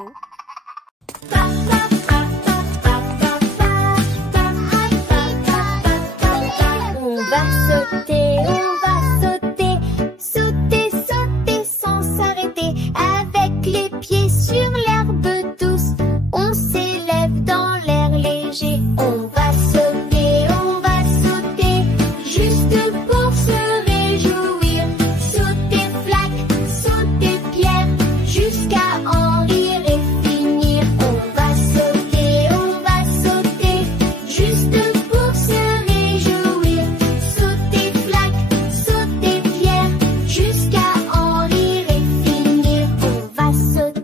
Théo. On va sauter, sauter, sauter sans s'arrêter. Avec les pieds sur l'herbe douce, on s'élève dans l'air léger. On va sauter, juste pour se réjouir. Sauter flaque, sauter pierre, jusqu'à en rire et finir. On va sauter, juste pour se réjouir. Sauter flaque, sauter pierre, jusqu'à en rire et finir. On va sauter,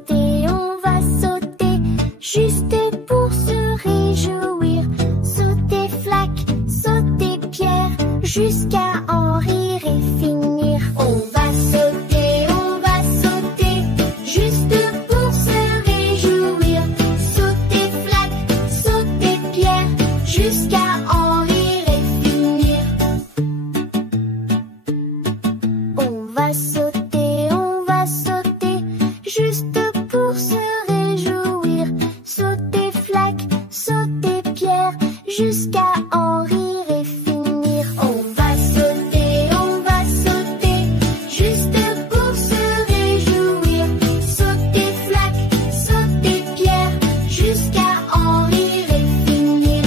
juste pour se réjouir. Sauter flaque, sauter pierre, jusqu'à en rire et finir. On va sauter, juste pour se réjouir. Sauter flaque, sauter pierre, jusqu'à en rire et finir. On va sauter, juste pour se réjouir. Sauter flaque, sauter pierre, jusqu'à en rire et finir. On va sauter, juste pour se réjouir. Sauter flaque, sauter pierre, jusqu'à en rire et finir.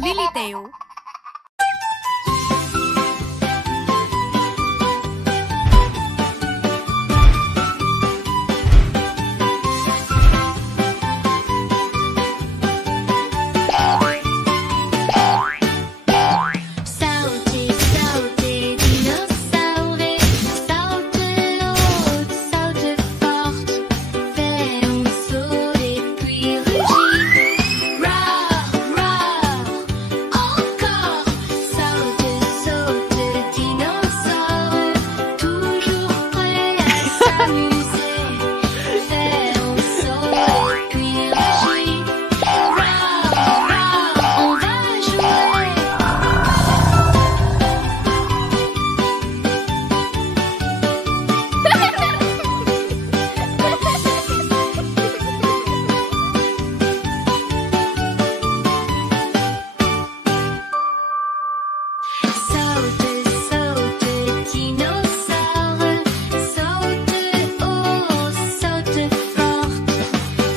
Lily Théo. Sautez, sautez, dinosaures, saute haute, saute forte, fais un saut et puis rugis. Roar, roar, encore. Saute, saute, dinosaure, toujours prêt à s'amuser. Fais un saut et puis rugis. Roar, roar, on va jouer. Saute, saute, dinosaure, saute haut, saute forte,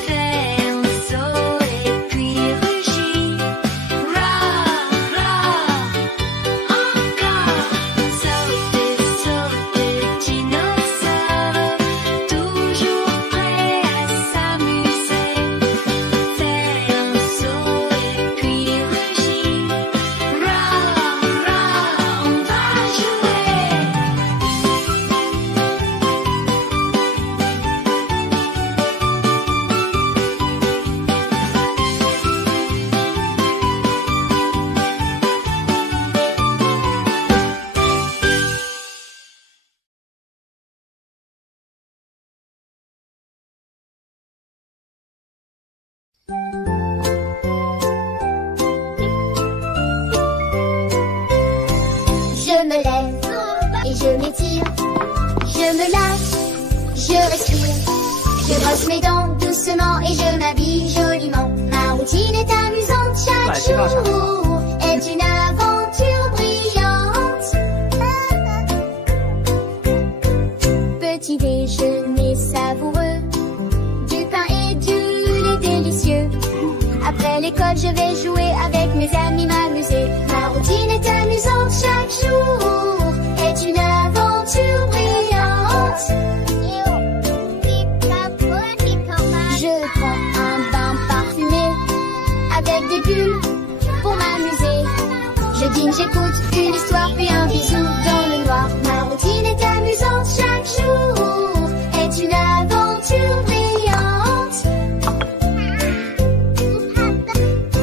fais un saut et puis rugis. Roar, roar, encore. Saute, saute, dinosaure, toujours prêt à s'amuser. Fais un saut et puis rugis. Roar, roar, on va jouer. Je me lève et je m'étire. Je me lâche, je respire. Je brosse mes dents doucement et je m'habille joliment. Ma routine est amusante, chaque jour est une aventure brillante. Petit déjeuner savoureux, du pain et du lait délicieux. Après l'école, je vais jouer avec mes amis, m'amuser. Ma routine est amusante, chaque jour est une aventure brillante. Je prends un bain parfumé avec des bulles pour m'amuser. Je dîne, j'écoute une histoire, puis un bisou dans le noir. Ma routine est amusante, chaque jour est une aventure brillante.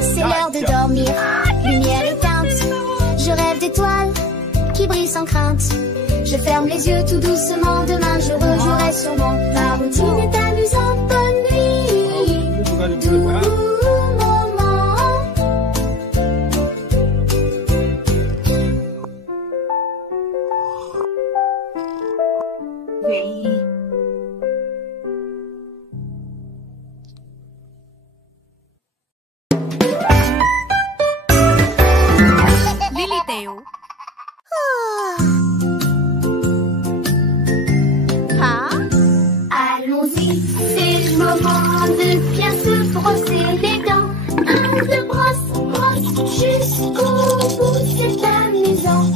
C'est l'heure de dormir, lumière éteinte. Je rêve d'étoiles qui brillent sans crainte. Je ferme les yeux tout doucement, demain je rejouerai sûrement. Ma routine est amusante, bonne nuit, doux moment. oui, c'est le moment de bien se brosser les dents. Un, deux, brosse, brosse, jusqu'au bout, c'est amusant.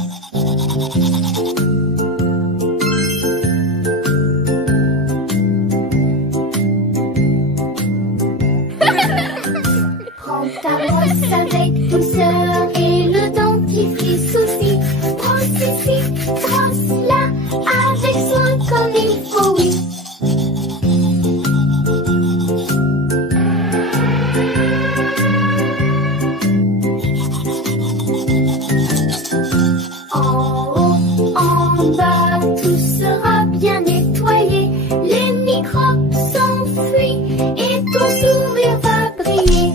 Prends ta brosse avec douceur et le dentifrice aussi. Brosse ici, brosse là, avec soin comme il faut, oui. En haut, en bas, tout sera bien nettoyé. Les microbes s'enfuient et ton sourire va briller.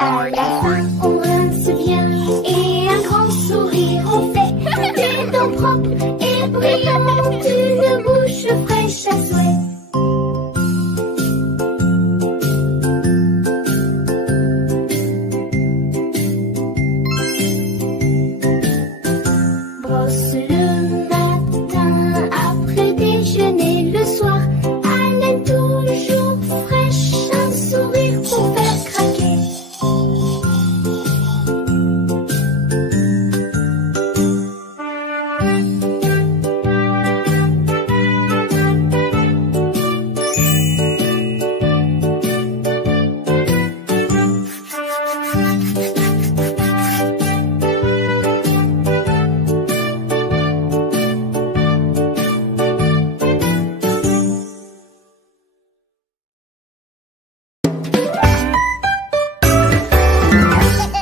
À la fin, on rince bien et un grand sourire on fait. Des dents propres et brillantes, une bouche fraîche à souhait. Brosse le matin, après déjeuner, le soir. Haleine toujours fraîche, un sourire pour faire craquer.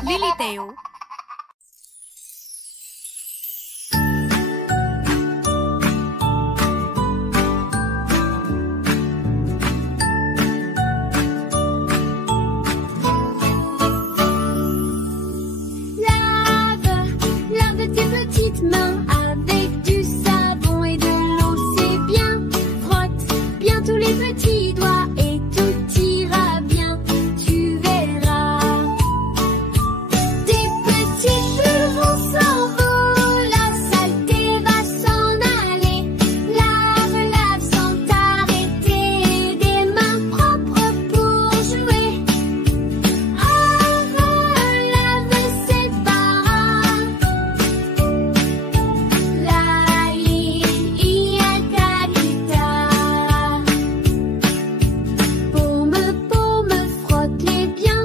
Liliteo. Lave tes petites mains avec du savon et de l'eau, c'est bien. Frotte bien tous les petits doigts et tout ira bien, tu verras. Tes petits bulles vont s'envoler, la saleté va s'en aller. Lave sans t'arrêter, des mains propres pour jouer. Lave, c'est pas la Iacarita. Paume, frotte-les bien.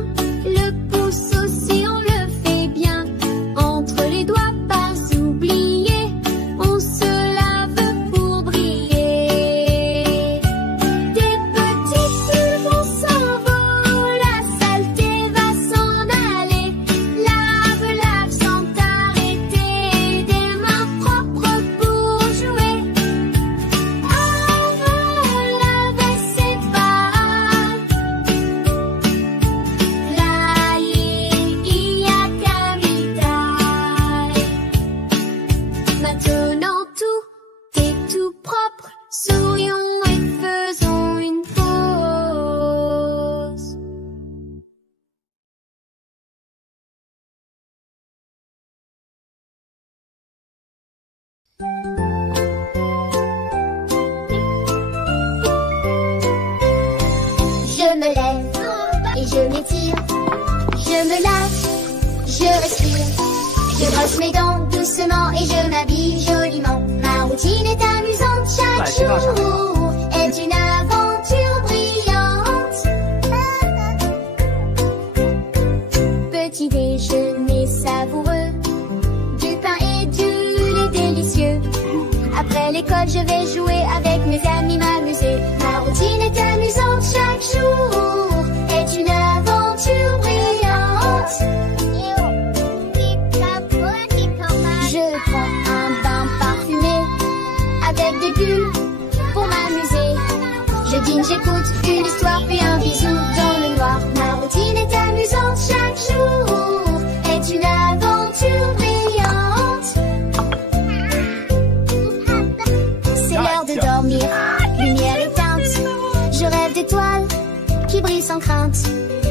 Le pouce aussi, on le fait bien. Entre les doigts, pas oublier. On se lave pour briller. Des petits bulles vont s'envoler, la saleté va s'en aller. Lave sans t'arrêter, des mains propres pour jouer. Lave, c'est pas la Iacarita. Maintenant tout est tout propre, sourions et faisons une pause. Je me lève et je m'étire. Je me lave, je respire. Je brosse mes dents doucement et je m'habille joliment. Ma routine est amusante, chaque jour est une aventure brillante. Petit déjeuner savoureux, du pain et du lait délicieux. Après l'école, je vais jouer avec mes amis, m'amuser. Ma routine est amusante, chaque jour est une aventure brillante. Je prends un bain parfumé avec des bulles pour m'amuser. Je dîne, j'écoute une histoire, puis un bisou dans le noir. Ma routine est amusante, chaque jour est une aventure brillante. C'est l'heure de dormir, lumière éteinte. Je rêve d'étoiles qui brillent sans crainte.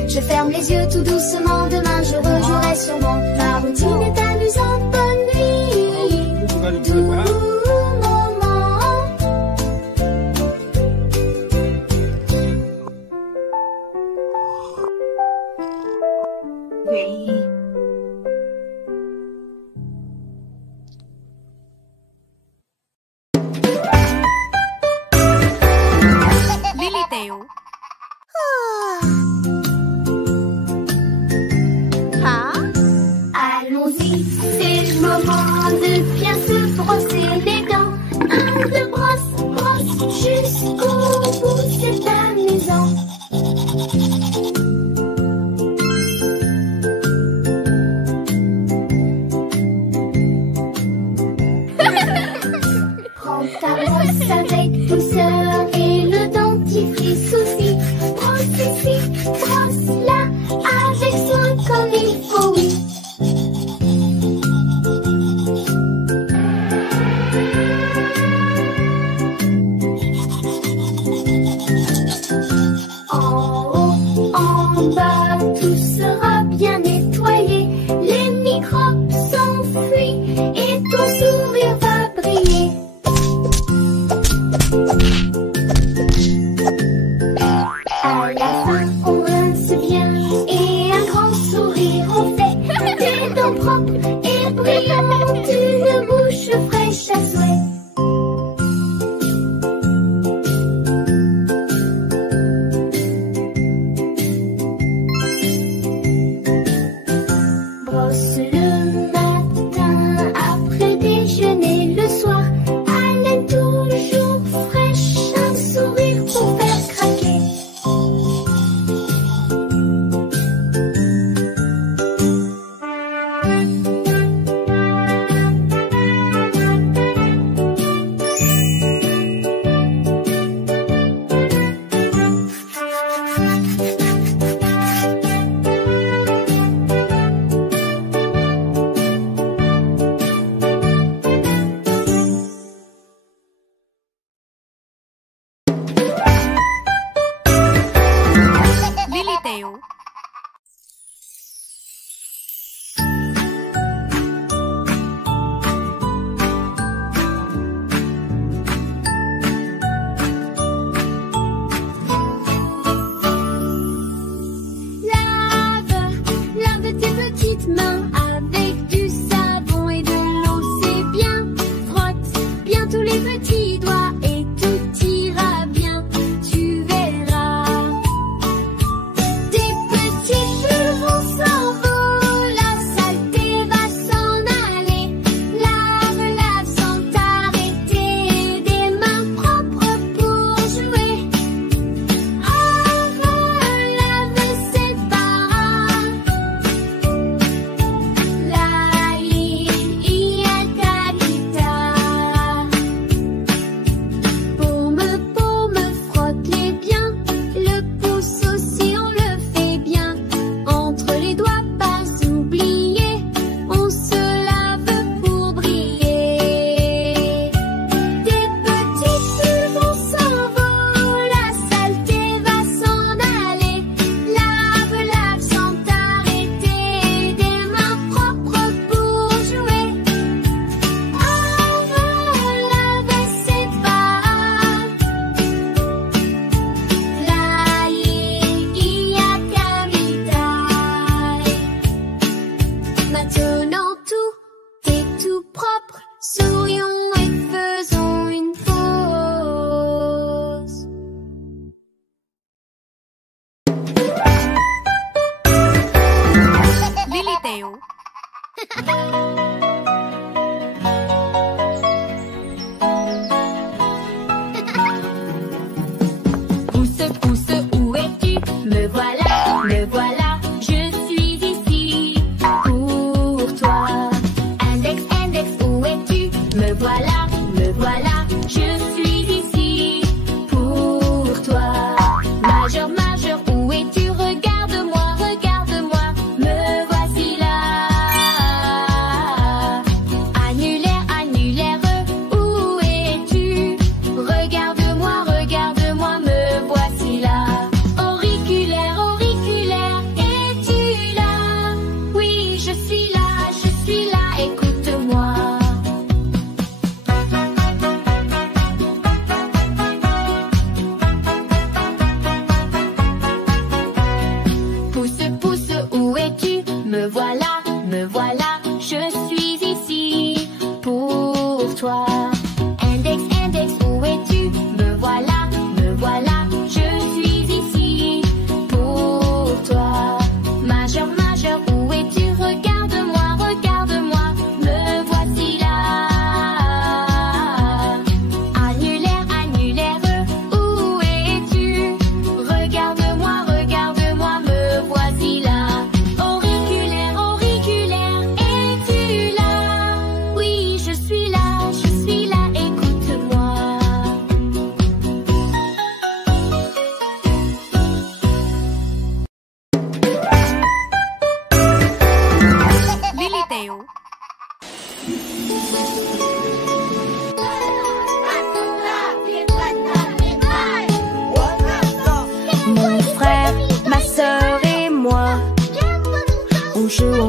Je ferme les yeux tout doucement, demain je rejouerai sûrement. Ma routine est amusante, bonne nuit.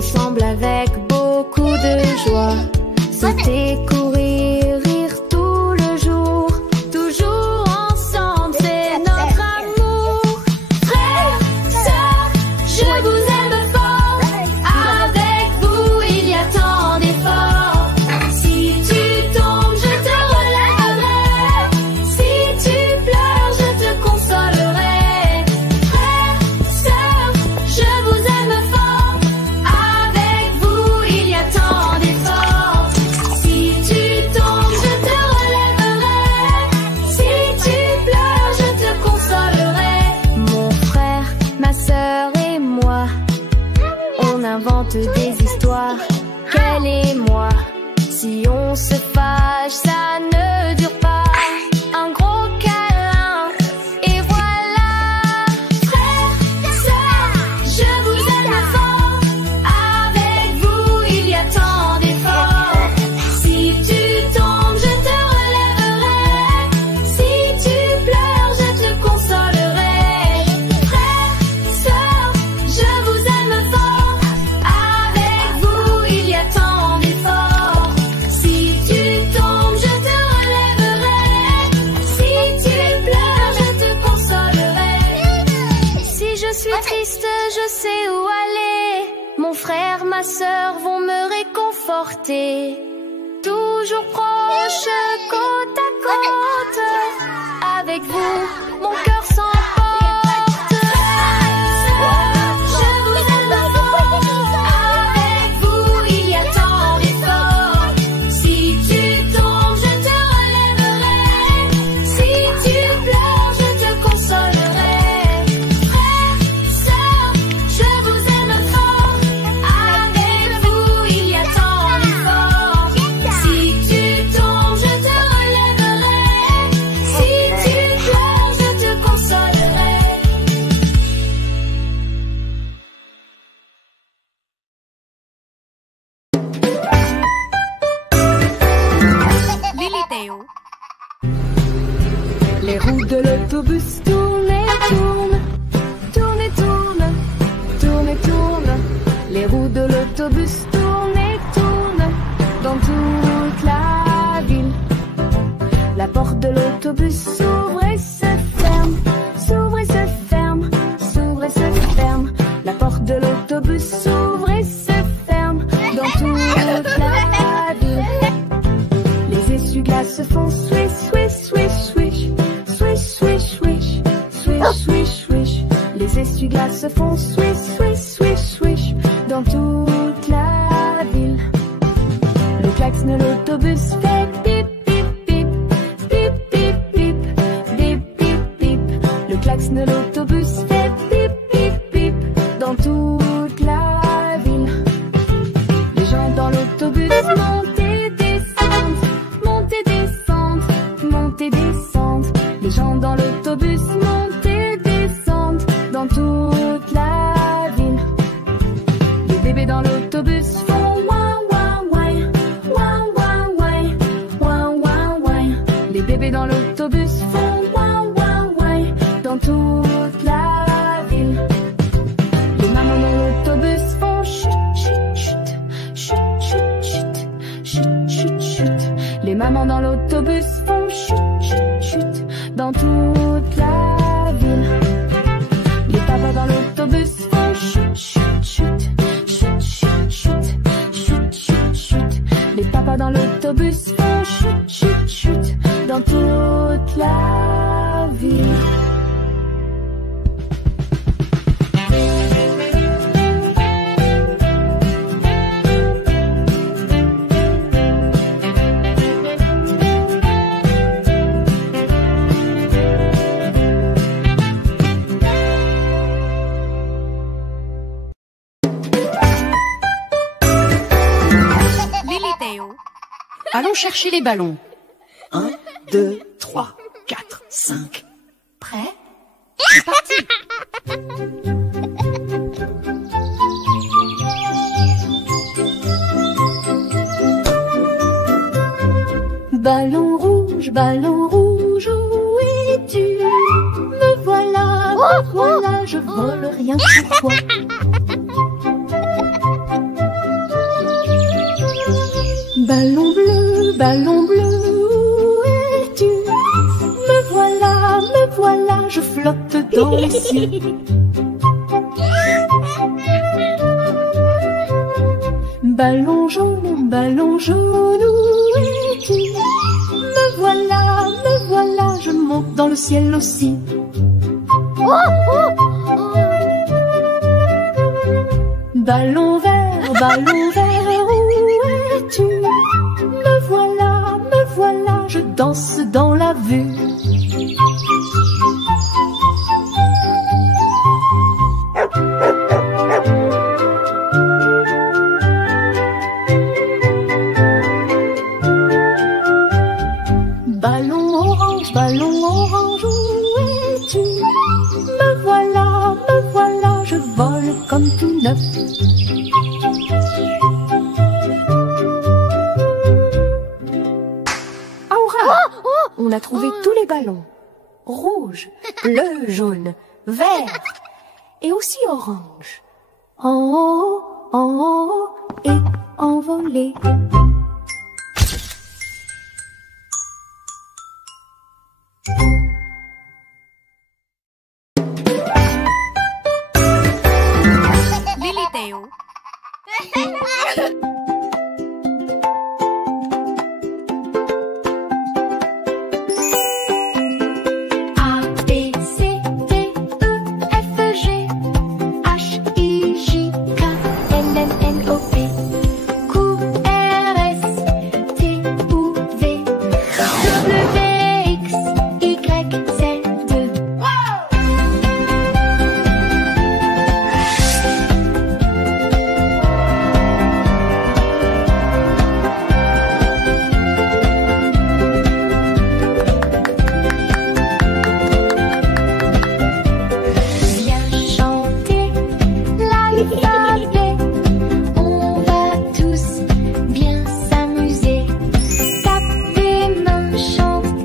ensemble avec beaucoup de joie. Sauter, courir, rire tout le jour. Toujours ensemble, c'est notre amour. Frères, sœurs, je vous aime fort. Avec vous, il y a tant d'efforts. Si tu tombes, je te relèverai. Si tu pleures, je te consolerai. Frères, sœurs, je vous aime fort. Avec vous, il y a tant d'efforts. Si tu tombes, je te relèverai. Si tu pleures, je te consolerai. Mon frère, ma sœur et moi, on invente des histoires, qu'elle et moi. Si on se fâche, ça ne dure pas. Un gros câlin, et voilà. Frères, sœurs, je vous aime fort. Avec vous, il y a tant d'efforts. Si tu tombes, je te relèverai. Si tu pleures, je te consolerai. Frères, sœurs, je vous aime fort. Avec vous, il y a tant d'efforts. Si tu tombes, je te relèverai. Si tu pleures, je te consolerai. Si je suis triste, je sais où aller. Mon frère, ma sœur vont me réconforter. Toujours proche, côte à côte. Avec vous, mon cœur s'emporte. Je vous aime fort. Avec vous, il y a tant d'efforts. Si tu tombes, je te relèverai. Si tu pleures, je te consolerai. Frères, sœurs, je vous aime fort. Avec vous, il y a tant d'efforts. Si tu tombes, je te relèverai. Si tu pleures, je te consolerai. Lily Théo. Les roues de l'autobus tournent et tournent, tournent et tournent, tournent et tournent. Les roues de l'autobus tournent et tournent dans toute la ville. La porte de l'autobus s'ouvre et se ferme, s'ouvre et se ferme, s'ouvre et se ferme. La porte de l'autobus s'ouvre et se ferme dans toute la ville. Les essuie-glaces se font swish, swish, swish, swish, swish, swish, swish, swish, swish, swish. Les essuie-glaces se font swish, swish, swish, swish dans toute la ville. Le klaxon de l'autobus fait pip, pip, pip, pip, pip, pip, pip, pip, pip. Le klaxon de l'autobus fait pip, pip, pip dans toute la ville. Les gens dans l'autobus montent et descendent, montent et descendent, montent et descendent. Les gens dans l'autobus montent et descendent dans toute la ville. Les bébés dans l'autobus font ouin ouin ouin, ouin ouin ouin, ouin ouin ouin. Les bébés dans l'autobus font ouin ouin ouin dans toute la ville. Les mamans dans l'autobus font chut chut chut, chut chut chut, chut chut chut. Les mamans dans l'autobus font chut chut chut dans toute la ville. Les papas dans l'autobus font chut chut chut, chut chut chut, chut chut chut. Les papas dans l'autobus font chut chut chut dans toute la ville. Lily Théo. Allons chercher les ballons. 1, 2, 3, 4, 5. Prêt? C'est parti. Ballon rouge, où es-tu? Me voilà, je vole rien que pour toi. ballon bleu, où es-tu? Me voilà, je flotte dans les cieux. Ballon jaune, où es-tu? Me voilà, je monte dans le ciel aussi. Ballon vert, où es-tu? Me voilà, je danse dans la vue. Ballon orange, où es-tu? Me voilà, je vole comme tout neuf. On a trouvé tous les ballons. Rouge, bleu, jaune, vert et aussi orange. En haut et envolé. Liliteo. On va tous bien s'amuser. Tapez main, chantez.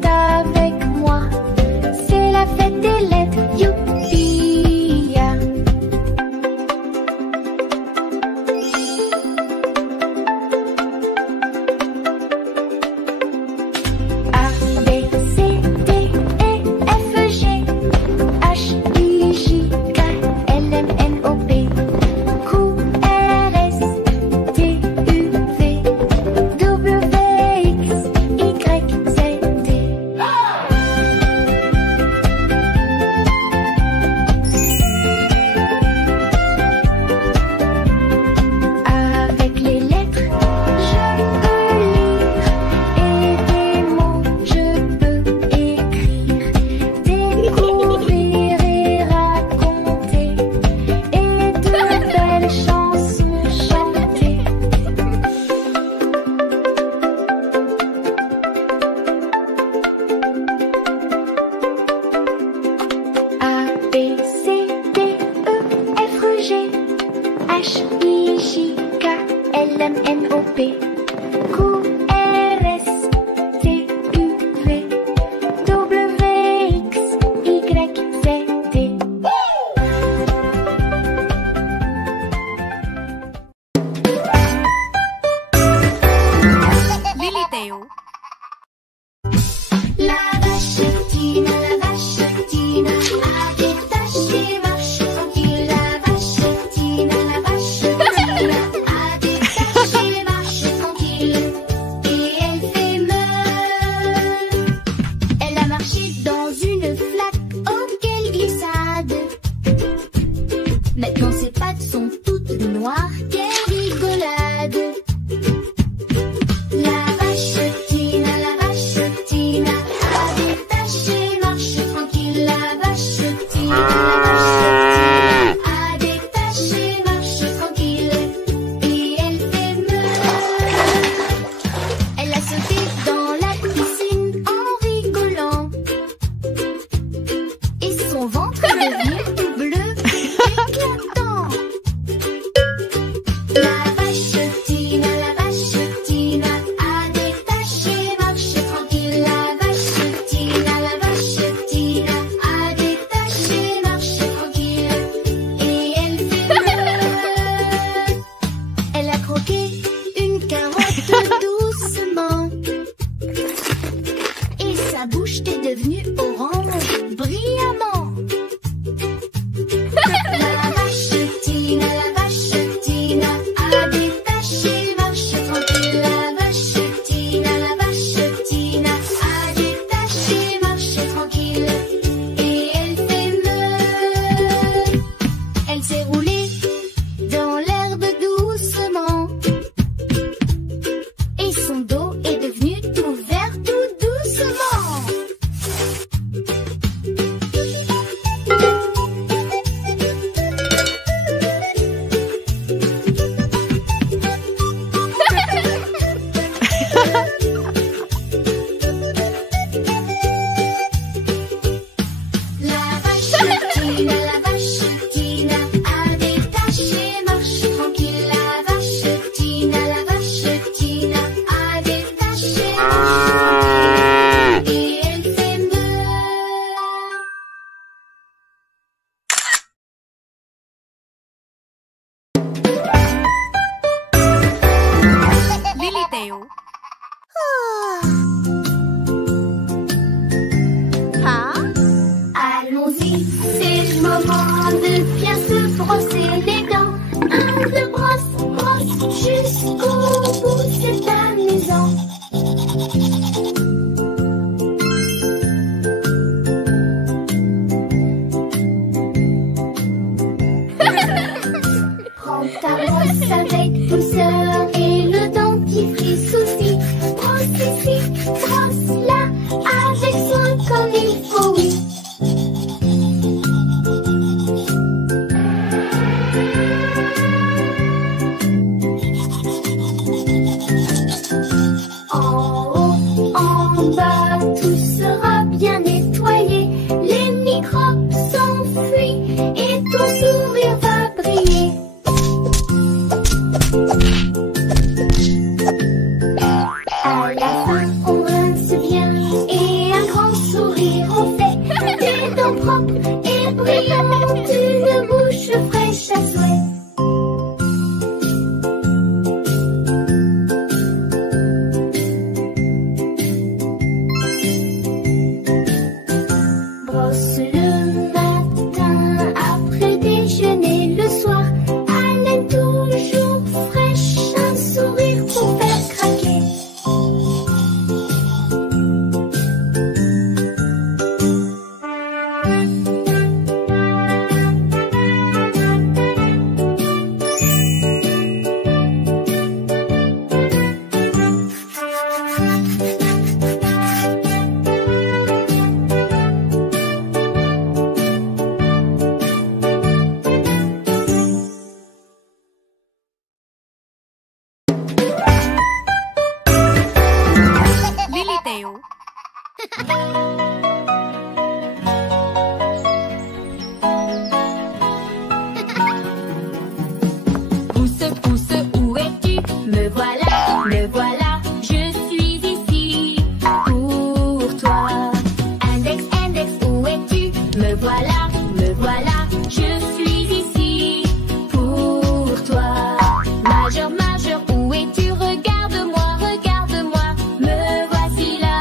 ta bouche t'es devenue orange, brillamment. La vache Tina a détaché, marche tranquille. La vache Tina a détaché, marche tranquille. Et elle fait meuh. Elle s'est roulée dans l'herbe doucement. Et son dos est devenu tout vert tout doucement. La vache Tina a détaché, marche tranquille. La vache Tina a détaché, marche tranquille. Et elle fait meuh. Lily Teo. Allons-y, c'est le moment de bien se brosser les dents. Un, deux, brosse jusqu'au bout, c'est amusant. Prends ta brosse avec douceur et le dentifrice aussi. Brosse ici, brosse là, avec soin comme il faut, oui. En haut, en bas, tout sera bien nettoyé. Les microbes s'enfuient et ton sourire va briller. À la fin, on rince bien et un grand sourire on fait. Des dents propres et brillantes, une bouche fraîche à souhait. Brosse le matin, après déjeuner, le soir. Haleine toujours fraîche, un sourire pour faire craquer. Lily Teo. Pousse, pousse, où es-tu? Me voilà, je suis ici pour toi. Index, index, où es-tu? Me voilà, je suis ici pour toi. Majeur, majeur, où es-tu? Regarde-moi, me voici là.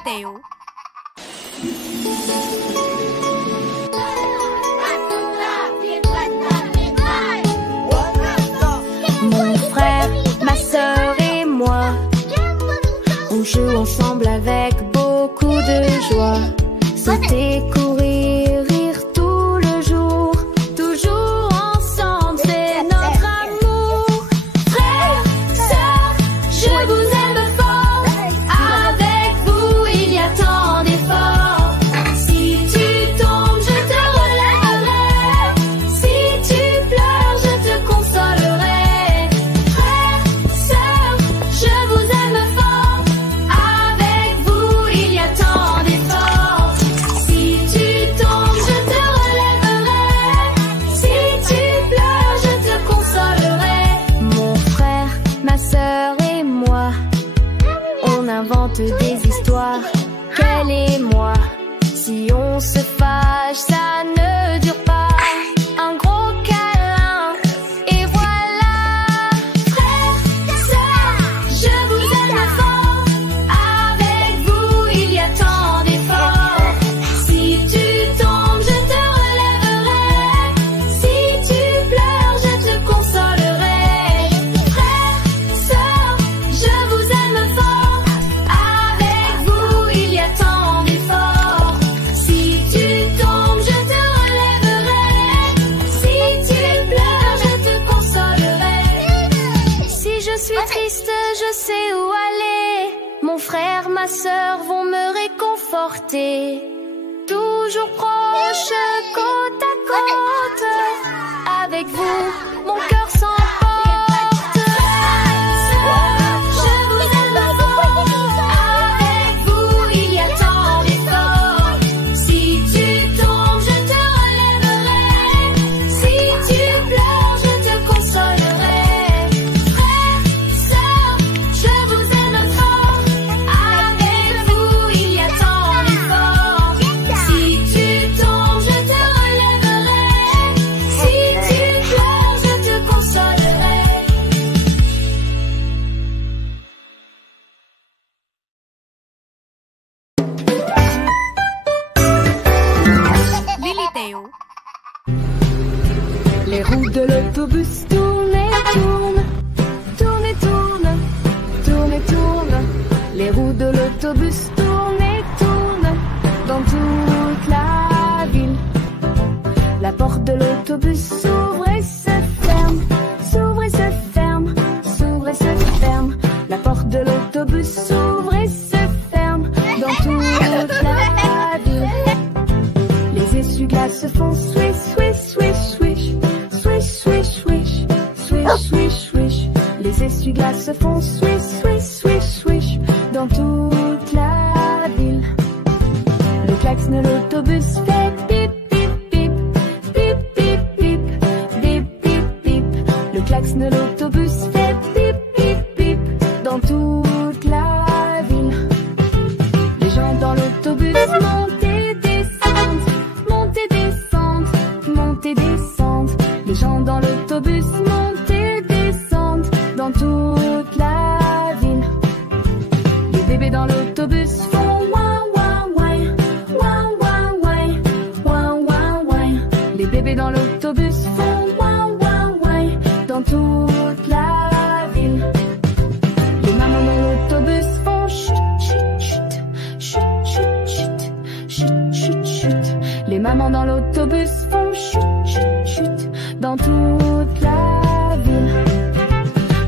Lily Théo. Mon frère, ma sœur et moi, on joue ensemble avec beaucoup de joie. Sauter, courir, rire tout le jour, toujours ensemble, c'est notre amour. Frères, sœurs, je vous aime fort, avec vous il y a tant d'efforts. Si tu tombes, je te relèverai, si tu pleures, je te consolerai. Frères, sœurs, je vous aime fort, avec vous il y a tant d'efforts. Si tu tombes, je te relèverai, si tu pleures, je te consolerai. Mon frère, ma sœur et moi, on invente des histoires, qu'elle et moi. Si on se fâche, ça ne dure pas. Un gros câlin, et voilà. Frères, sœurs, je vous aime fort, avec vous il y a tant d'efforts. Si tu tombes, je te relèverai, si tu pleures, je te consolerai. Frères, sœurs, je vous aime fort, avec vous il y a tant d'efforts. Si tu tombes, je te relèverai, si tu pleures, je te consolerai. Si je suis triste, je sais où aller. Mon frère, ma sœur vont me réconforter. Toujours proche, côte à côte, avec vous, mon cœur s'emporte. Je vous aime fort, avec vous il y a tant d'efforts. Si tu tombes, je te relèverai, si tu pleures, je te consolerai. Frères, sœurs, je vous aime fort, avec vous il y a tant d'efforts. Si tu tombes, je te relèverai, si tu pleures, je te consolerai. Lily Théo. Les roues de l'autobus tournent et tournent, tournent et tournent, tournent et tournent. Les roues de l'autobus tournent et tournent dans toute la ville. La porte de l'autobus s'ouvre et se ferme, s'ouvre et se ferme, s'ouvre et se ferme. La porte de l'autobus s'ouvre et se ferme dans toute la ville. Les essuie-glaces se font swish, swish, swish, swish, swish, swish, swish, swish, swish, swish. Les essuie-glaces se font swish, swish, swish, swish dans toute la ville. Le klaxon de l'autobus fait pip, pip, pip, pip, pip, pip, pip, pip, pip. Le klaxon de l'autobus fait pip, pip, pip dans toute la ville. Les gens dans l'autobus montent et descendent, montent et descendent, montent et descendent. Les gens dans l'autobus montent et descendent dans toute la ville. Les bébés dans l'autobus font ouin ouin ouin, ouin ouin ouin, ouin ouin ouin. Les bébés dans l'autobus font ouin ouin ouin dans toute la ville. Les mamans dans l'autobus font chut chut chut, chut chut chut, chut chut chut. Les mamans dans l'autobus font chut chut chut dans toute la ville.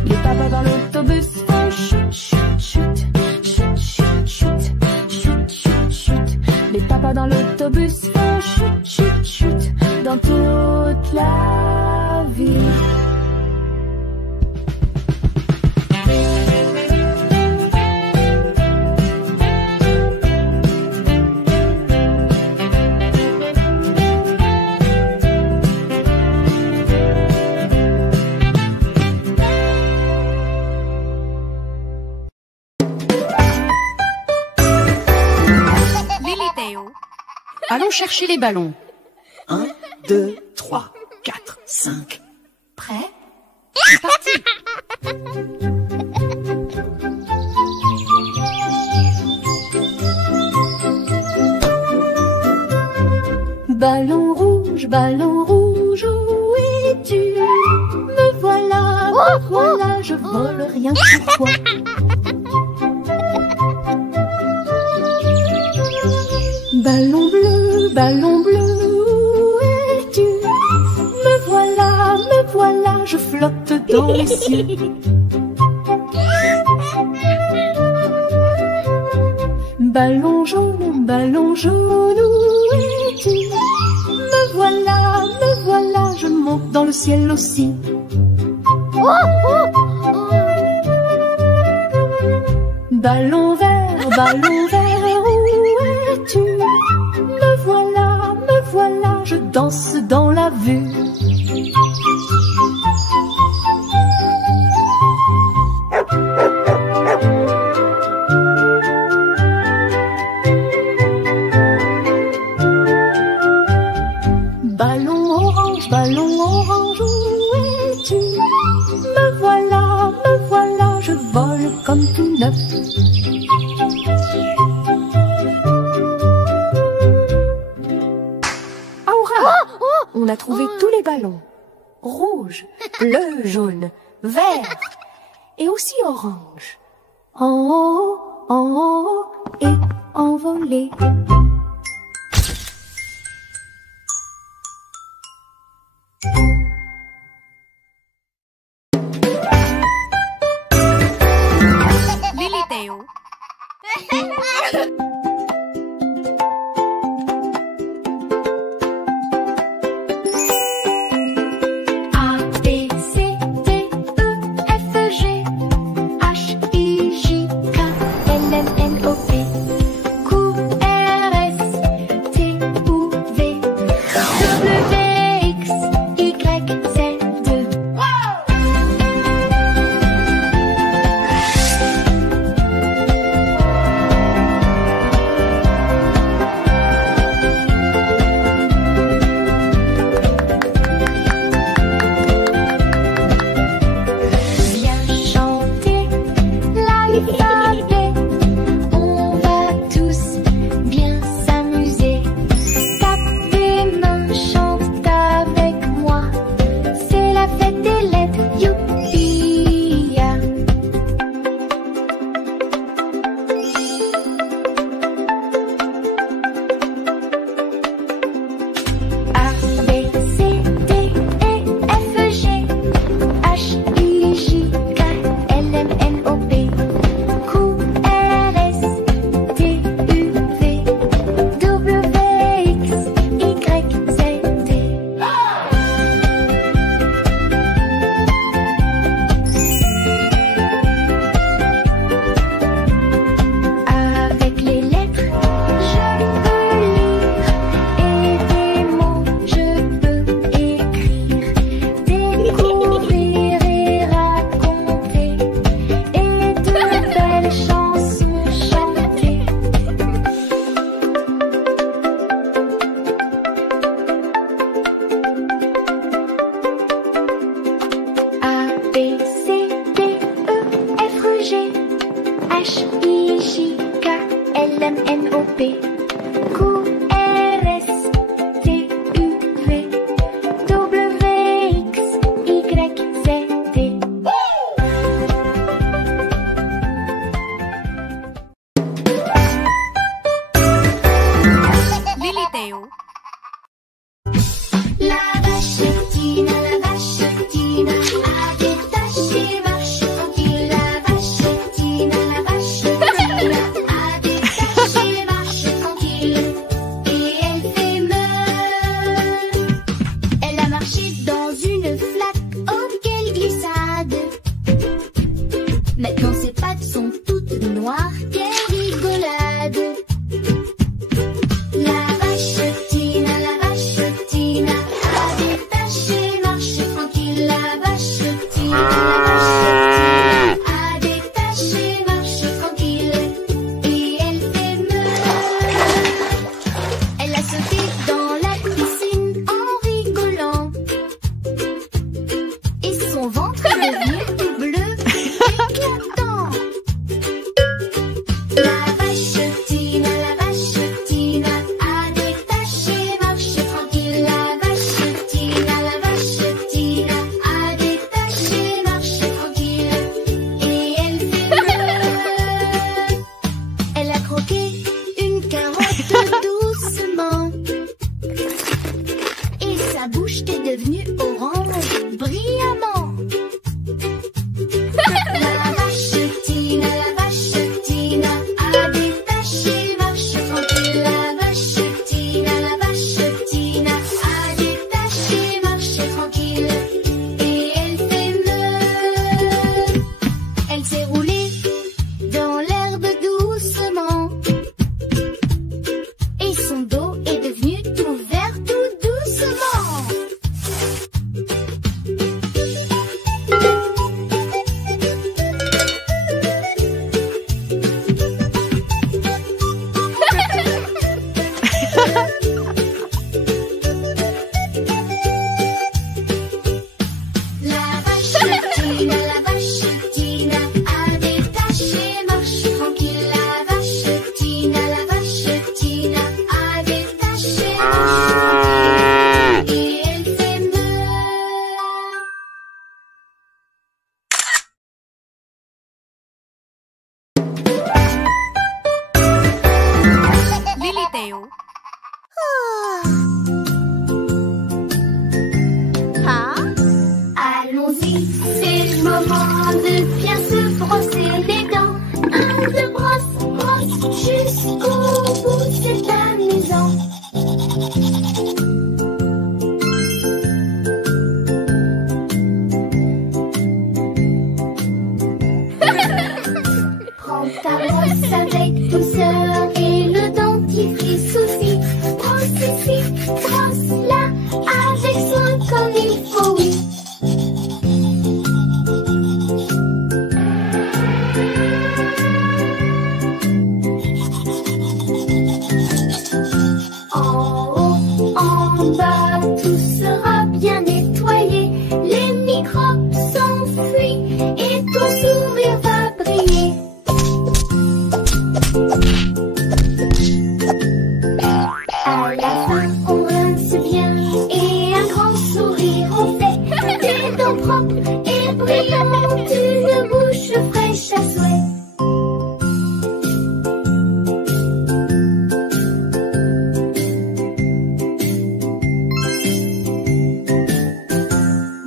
Les papas dans l'autobus font chut chut chut, chut chut chut, chut chut chut. Les papas dans l'autobus font chut chut chut dans toute la ville. Lily Théo. Allons chercher les ballons. 1, 2, 3, 4, 5. Prêt? C'est parti. Ballon rouge, où es-tu? Me voilà, je vole rien pour toi. Ballon bleu, où es-tu? Me voilà, je flotte dans les cieux. Ballon jaune, où es-tu? Me voilà, je monte dans le ciel aussi. Ballon vert, où es-tu? Me voilà, je danse dans la vue. Ballon orange, où es-tu? Me voilà, je vole comme tout neuf. Aura, on a trouvé tous les ballons. Rouge, bleu, jaune, vert et aussi orange. En haut et envolé. Lilitheo. A, B, C, D, E, F, G, H, I, J, K, L, M, N, O, P, Q, R, S, T, U, V, W, X, Y, Z. sa bouche est devenue orange, brillamment. La vache Tina a détaché, marche tranquille. La vache Tina a détaché, marche tranquille. Et elle fait meuh. Elle s'est roulée dans l'herbe doucement. Et son dos est devenu tout vert tout doucement. La vache Tina a détaché, marche tranquille. La vache Tina a détaché, marche tranquille. Et elle fait meuh. Liliteo. Allons-y, c'est le moment de bien se brosser les dents. Un, deux, brosse, brosse, jusqu'au bout, c'est amusant. Prends ta brosse avec douceur et le dentifrice aussi. Brosse ici, brosse là, avec soin comme il faut, oui. En haut, en bas, tout sera bien nettoyé. Les microbes s'enfuient et ton sourire va briller. À la fin, on rince bien et un grand sourire on fait. Des dents propres et brillantes, une bouche fraîche à souhait.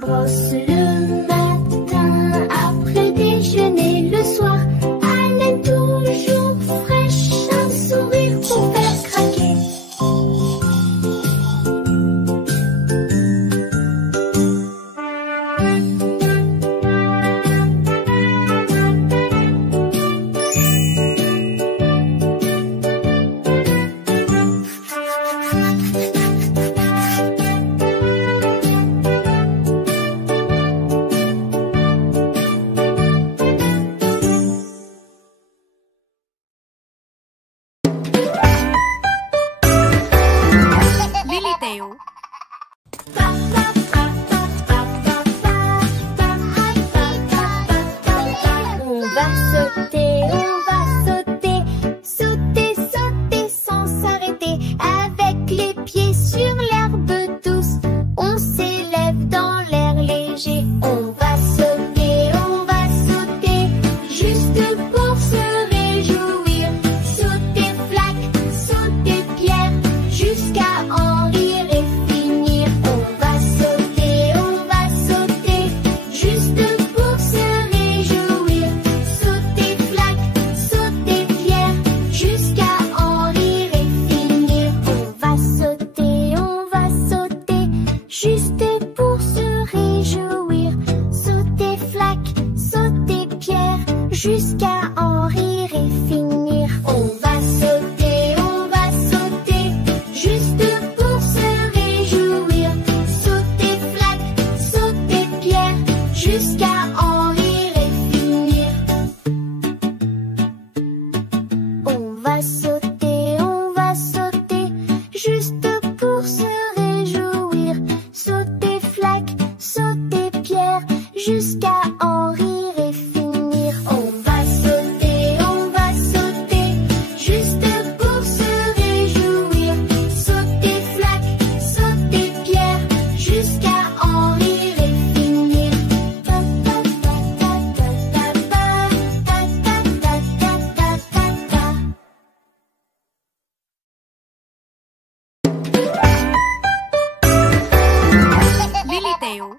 Brosse le matin, après déjeuner, le soir. Haleine toujours fraîche, un sourire pour faire craquer. Liliteo. On va sauter, sauter, sauter sans s'arrêter. Avec les pieds sur l'herbe douce, on s'élève dans l'air léger. On va sauter, juste pour se réjouir. Sauter flaque, sauter pierre, jusqu'à en rire et finir. On va sauter, juste pour se réjouir. Sauter flaque, Liliteo.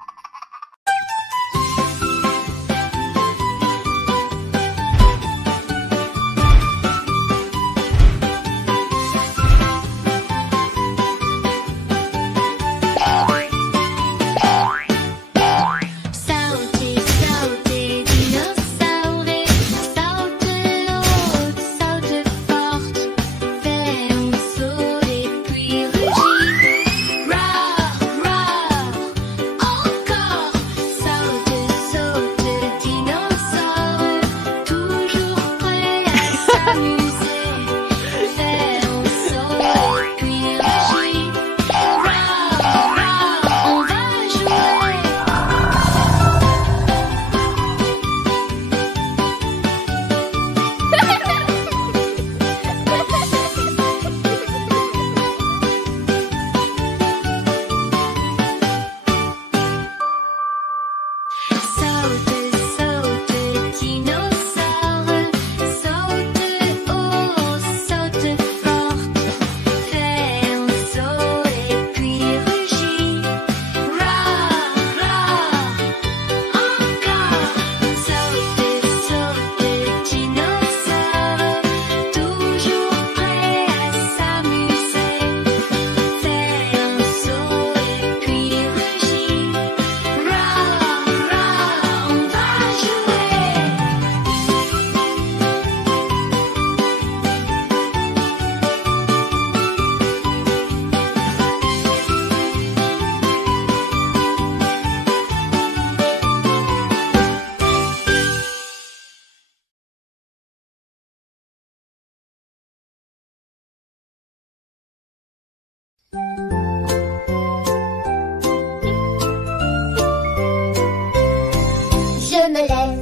Je me lève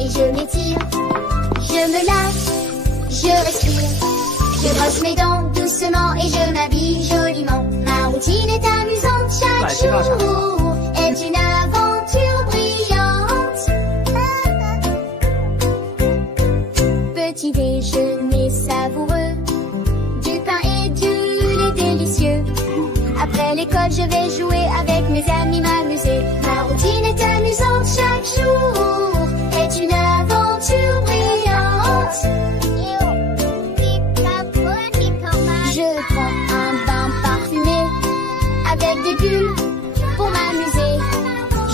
et je m'étire. Je me lâche, je respire. Je brosse mes dents doucement et je m'habille joliment. Ma routine est amusante, chaque jour est une aventure brillante. Petit déjeuner savoureux, du pain et du lait délicieux. Après l'école, je vais jouer avec mes amis, m'amuser. Ma routine est amusante, chaque jour est une aventure brillante. Je prends un bain parfumé avec des bulles pour m'amuser.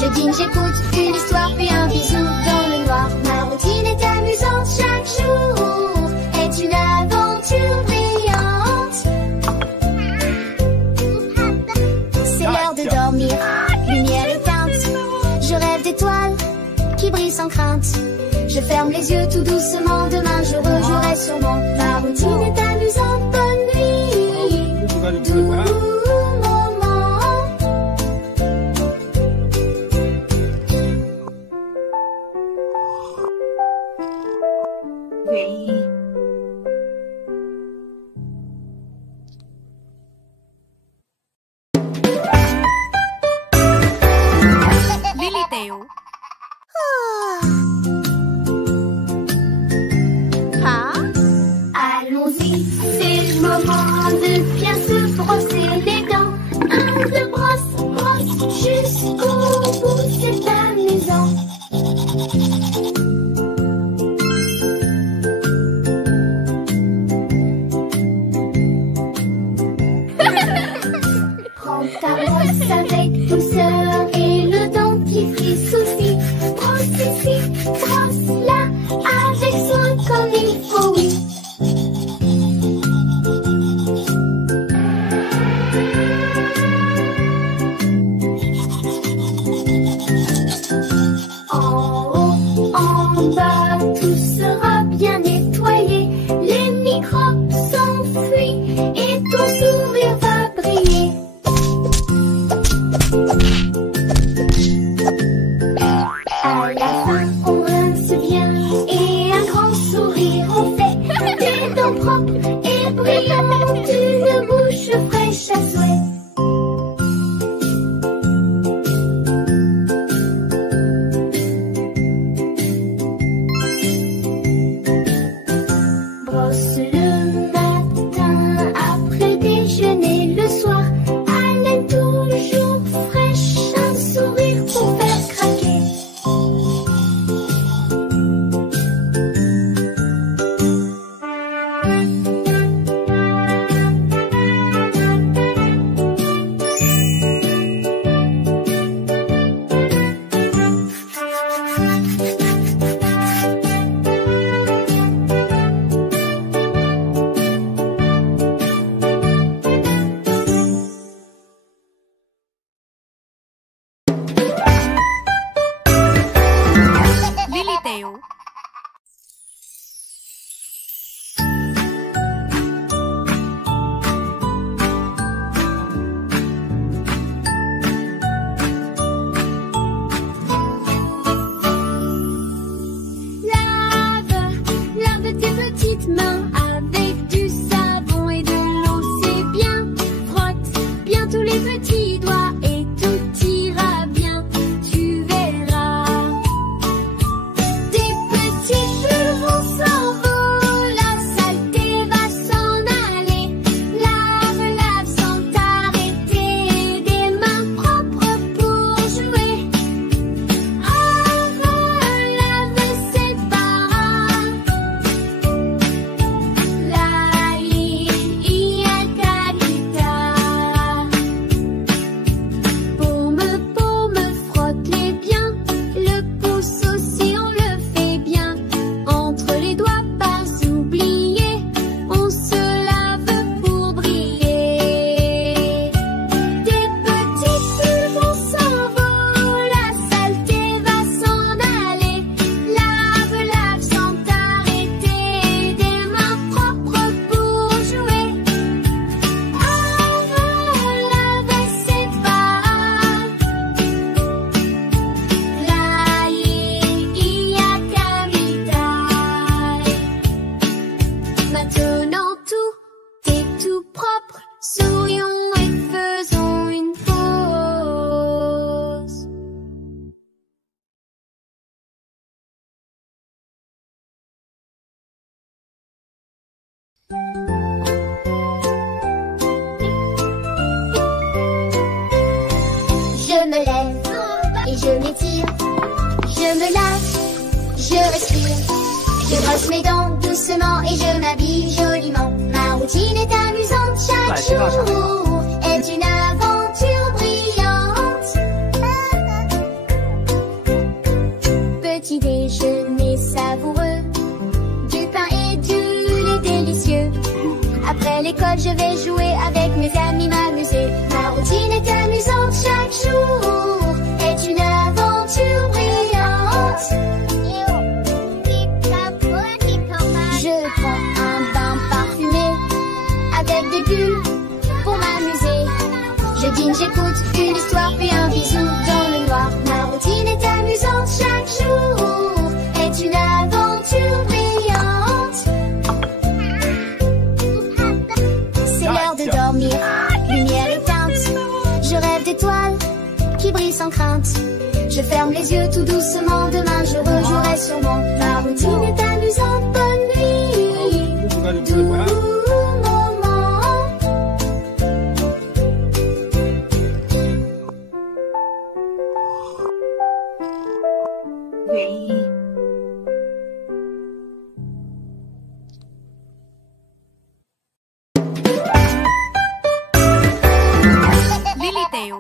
Je dîne, j'écoute une histoire, puis un bisou dans le noir. Ma routine est amusante, chaque jour est une aventure brillante. C'est l'heure de dormir, lumière éteinte. Je rêve d'étoiles qui brillent sans crainte. Je ferme les yeux tout doucement, demain je rejouerai sûrement. Ma routine est amusante, bonne nuit, doux moment. Liliteo. Allons-y, c'est le moment de bien se brosser les dents. Un, deux, brosse, brosse, jusqu'au bout, c'est amusant. Prends ta brosse avec douceur et le dentifrice aussi. Brosse ici, brosse là, avec soin comme il faut, oui. Sourions et faisons une pause. Je me lève et je m'étire. Je me lâche, je respire. Je brosse mes dents doucement et je m'habille joliment. Ma routine est amusante, chaque jour est une aventure brillante. Petit déjeuner savoureux, du pain et du lait délicieux. Après l'école, je vais jouer avec mes amis, m'amuser. Ma routine est amusante, chaque jour est une aventure brillante. Je prends un bain parfumé avec des bulles pour m'amuser. Je dîne, j'écoute une histoire, puis un bisou dans le noir. Ma routine est amusante, chaque jour est une aventure brillante. C'est l'heure de dormir, lumière éteinte. Je rêve d'étoiles qui brillent sans crainte. Je ferme les yeux tout doucement, demain je rejouerai sûrement. Ma routine est amusante, bonne nuit, doux moment. Lily Teo.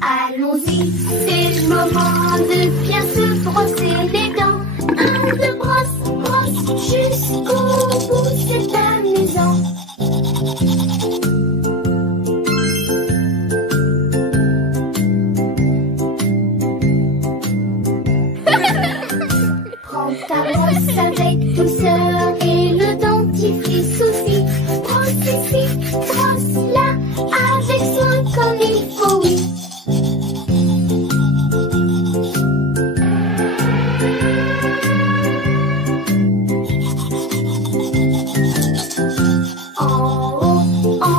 Allons-y, c'est le moment de bien se brosser les dents. Un, deux, brosse, brosse, jusqu'au bout, c'est amusant. Prends ta brosse avec douceur et le dentifrice aussi. Brosse ici, brosse là, avec soin comme il faut, oui. En haut, en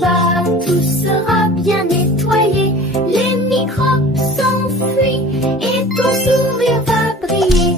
bas, tout sera bien nettoyé. Les microbes s'enfuient et ton sourire va briller.